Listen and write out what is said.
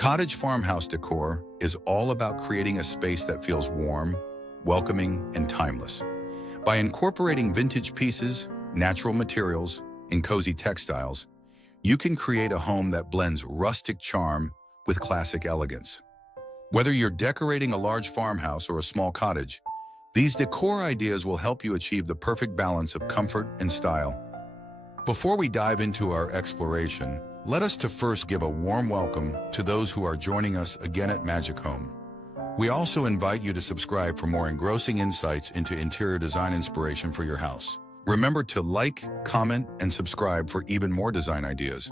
Cottage Farmhouse Decor is all about creating a space that feels warm, welcoming, and timeless. By incorporating vintage pieces, natural materials, and cozy textiles, you can create a home that blends rustic charm with classic elegance. Whether you're decorating a large farmhouse or a small cottage, these decor ideas will help you achieve the perfect balance of comfort and style. Before we dive into our exploration, let us first give a warm welcome to those who are joining us again at Magic Home. We also invite you to subscribe for more engrossing insights into interior design inspiration for your house. Remember to like, comment, and subscribe for even more design ideas.